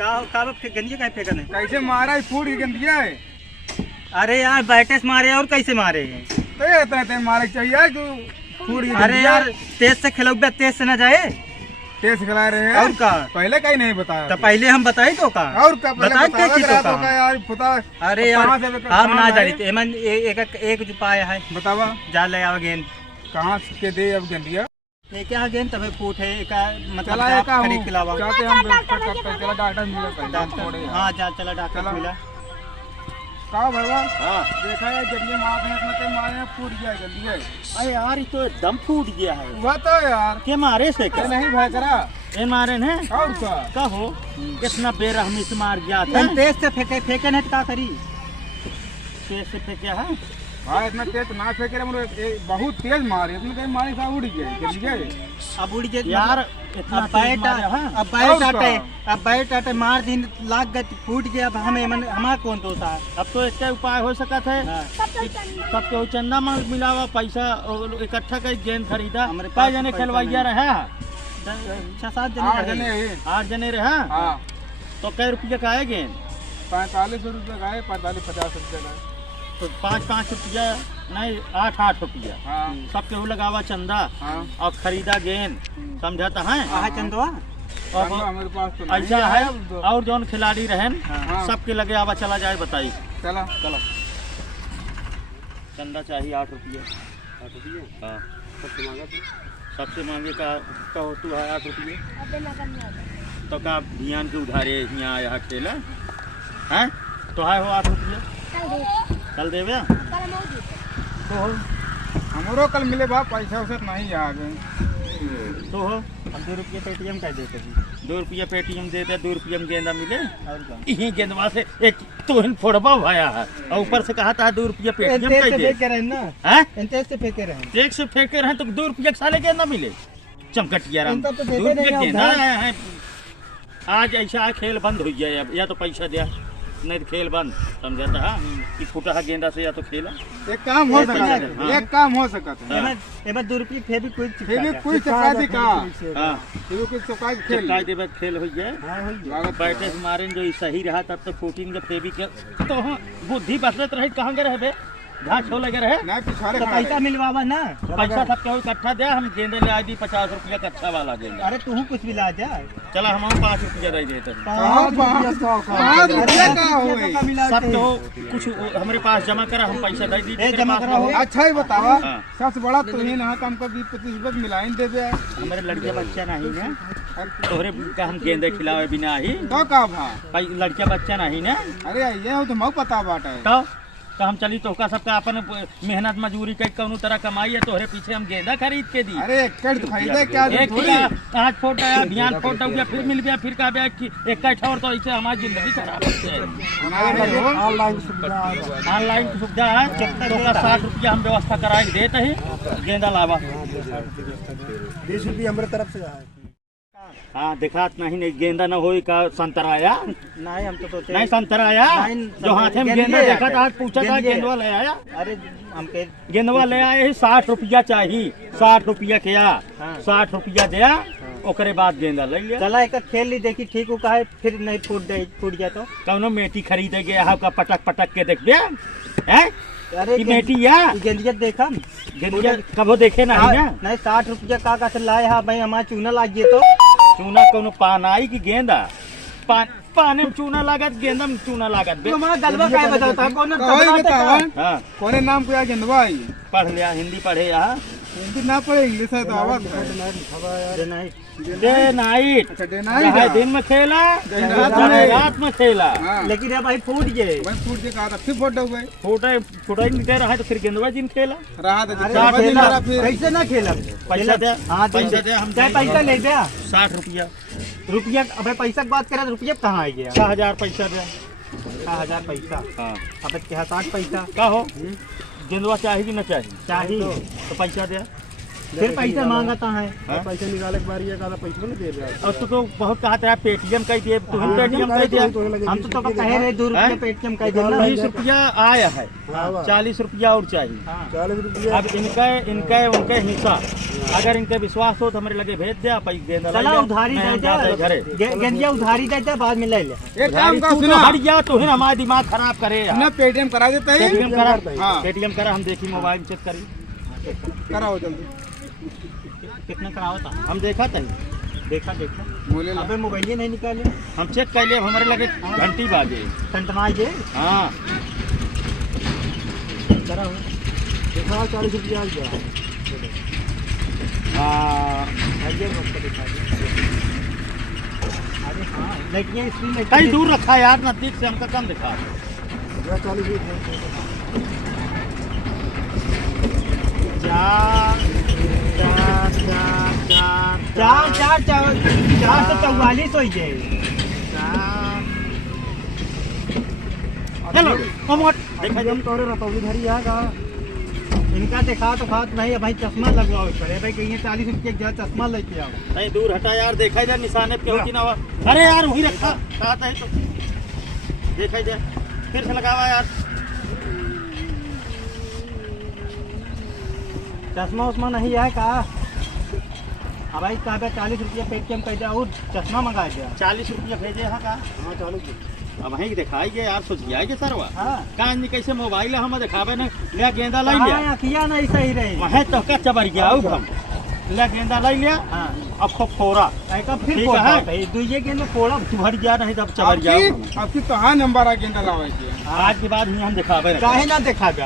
गंजिया कहीं फेंका नहीं। कैसे मारा फूट की गंदिया है। अरे यार बैटे से मारे और कैसे मारे हैं? तो मारे चाहिए तू फूट की। अरे यार तेज से खेलोगे, तेज से न जाए। तेज खिला रहे हैं और का पहले कहीं नहीं बताया तो पहले हम बताई तो का और का बताए क्या की तो का यार पता। अरे यार हम ना जानी थे मन एक जो पाया है बतावा जा ले आओ गेंद कहाँ के दे अब गंदिया एक यहाँ गेंद तब फूट है एक मतलब चला आप खरीद के लावा। क्या हम व्यवस्था करते हैं। चला डॉक्टर मिला डॉक्टर हाँ जा चला डॉक्टर मिला कहा भैया। हाँ देखा है जल्दी मारे फूट गया जल्दी है। अरे यार ये तो एकदम फूट गया है। वह तो यार के मारे से क्या नहीं भाई करा ये मारे ने और का हो इतना बेरहमी से मार गया था। तेज से फेंके नहीं क्या करी तेज से फेंके है भाई इतना तेज ना फेंके बहुत तेज मारे इतने कहीं मारे साहब उड़ गए जल्दी गए अब उड़ गए यार। अब बैट आटे मार दिन लाग गए फूट गया। अब हमें हमारा कौन दोष है? अब तो इसका उपाय हो सकता है सबके चंदा मिला हुआ पैसा इकट्ठा कर गेंद खरीदा। हमारे पास जने खेलवाइया रहे 6-7 जने 8 जने रहे तो कै रुपये का है गेंद? 45 रुपये का है 45-50 रुपये का है तो 5-5 रुपया नहीं 8-8 रुपया सब केहू लगावा चंदा और खरीदा गेंद समझाता है चंदवा हमारे पास तो ऐसा है। और जौन खिलाड़ी रहे सबके लगे आवा चला जाए बताई चला चलो चंदा चाहिए 8 रुपया। 8 रुपया हाँ सबसे मांगे का होतु है 8 रुपये तो का ध्यान के उधारे यहाँ आया खेला है तो है हो 8 रुपये कल देवे तो हमारो कल मिले बा पैसा उसे नहीं आ गए तो हो हम 2 रुपये पेटीएम कर देते 2 रुपया पेटीएम देते 2 रुपये में गेंदा मिले यही गेंदवा से एक तो फोड़बा भाया है और ऊपर से कहा था 2 रुपया पेटीएम कर दे तेज से फेंके रहे तो 2 रुपया के साले गेंदा मिले चमकटिया 2 रुपया गेंदा है। आज ऐसा खेल बंद हो गया या तो पैसा दिया नहीं तो खेल बंद समझाता है। फूटा है गेंदा से या तो खेला एक काम हो सकता है। एक काम हो सकता है 2 रुपये फिर भी कोई खेल हो गया बैठे से मारे जो सही रहा तब तो फूटिंग जब फेवी के तो बुद्धि बसरत रही कहाँ गए रहे घास हो लगे रहे तो पैसा मिलवावा ना पैसा सब केहू इकट्ठा दे हम गेंदे ले आई 50 रुपया का अच्छा वाला गेंदा। अरे तू कुछ भी ला जा चला हम 5 रुपया दे देते सब तो कुछ हमारे पास जमा करा हम पैसा दे दी जमा करा। अच्छा ही बतावा सबसे बड़ा तो ही ना कम का 20-25 रुपये मिलाई दे दे हमारे लड़के बच्चा नहीं है तोहरे का हम गेंदे खिलावे बिना ही तो का लड़का बच्चा नहीं ना। अरे ये तो मैं पता बात है तो हम चली तो का सबका अपन मेहनत मजूरी के कौनो तरह कमाई है तोहरे पीछे हम गेंदा खरीद के दी। अरे खरीदे क्या आज फोट आया ध्यान फोट हो गया फिर मिल गया फिर कहा गया कि एक और तो ऐसे हमारी जिंदगी खराब है। ऑनलाइन की सुविधा है तो 60 रुपया हम व्यवस्था करा के देते ही गेंदा लावा 20 रुपये हमारे तरफ से है। हाँ दिखात नहीं गेंदा न हो का संतराया नहीं हम तो नहीं संतराया जो हाथ में गेंदा देखा था आज पूछा था गेंदवा ले आया। अरे हम गेंदवा ले आए 60 रुपया चाहिए 60 रुपया क्या 60 रुपया दिया ओकरे बाद गेंदा ले लिया। चला एक खेल ली देखी ठीक हो कहा फिर नहीं फूट गया तो कौनो मेटी खरीदे गया है का पटक के देख दिया है। अरे मेटी या गेंदिया देखा गेंदिया कबो देखे नहीं 60 रुपया का से लाए हा भाई हमारा चूना लागिए तो चूना कोनो पानाई की गेंदा पाने में चूना लागत गेंदा में चूना लागत गलबा का बताता कौन नाम को गेंदवा पढ़ लिया हिंदी पढ़े यहाँ हिंदी ना पढ़े इंग्लिश है तो डे नाइट दिन में खेला रात में खेला लेकिन अब भाई फूट गए कहा फिर फूटा ही नहीं दे रहा है तो फिर गेंदवा दिन खेला कैसे ना खेला पैसा दे पैसा दे हम पैसा ले दिया 60 रुपया अब पैसा की बात करें रुपया कहाँ आ गया 6000 पैसा दे 6000 पैसा अब क्या 60 पैसा का हो गेंदवा चाहिए कि न चाहिए तो पैसा दे फिर पैसा मांगता है पैसा निकाले के बार ये पैसा नहीं दे रहा और तो बहुत कहा था पेटीएम कर दिए तू पेटीएम कर दिया हम तो कहे रहे 2 रुपया पेटीएम कर दिया 20 रुपया आया है 40 रुपया और चाहिए 40 रुपया अब इनका उनके हिस्सा अगर इनके विश्वास हो तो हमारे लगे भेज दे पैसा गेंदा चला लाई उधारी मैं दे जाते घरे गेंदिया उधारी दे बाद में ले ले। एक काम का तू तो सुना हट जा तो है हमारा दिमाग खराब करे यार। ना पेटीएम करा देता है पेटीएम करा हाँ। पेटीएम करा हम देखी मोबाइल चेक करी कराओ जल्दी कितना कराओ था? हम देखा था देखा बोले ला। अबे मोबाइल नहीं निकाले हम चेक कर लिए हमारे लगे घंटी बाजे टंटना जे हाँ कराओ देखा 40 रुपया आ गया। हाँ आइए मत दिखा दे। अरे हाँ लड़कियाँ स्क्रीन में कहीं दूर रखा यार नजदीक से हमका कम दिखा 40 चार 444 हो जाए। चलो हम देखा हम तोरे रतौली धरी आगा इनका देखा तो खात नहीं है भाई चश्मा लगवाओ पड़े भाई कहीं 40 रुपये का चश्मा लेके आओ। नहीं दूर हटा यार देखा जाए निशाने पे होती ना हुआ। अरे यार वही रखा कहा है तो देखा जाए फिर से लगावा यार चश्मा उस्मा नहीं है का? हाँ भाई कहा 40 रुपया पेटीएम कर दिया और चश्मा मंगा दिया। 40 रुपया भेजे हाँ का हाँ 40 अब वहीं दिखाएंगे यार सोचिए सरवा हाँ कान कैसे मोबाइल हम दिखावे ना लिया गेंदा लाई लिया हाँ किया नहीं सही रही वहीं तो क्या चबर गया हम लिया गेंदा लाई लिया हाँ अब खूब फोड़ा ऐसा फिर ठीक फोड़ा है। भाई दूसरे के अंदर फोड़ा भर गया नहीं तब चबर गया आपकी कहाँ नंबर आ गेंदा लावा आज के बाद ही हम दिखावे काहे ना देखा गया।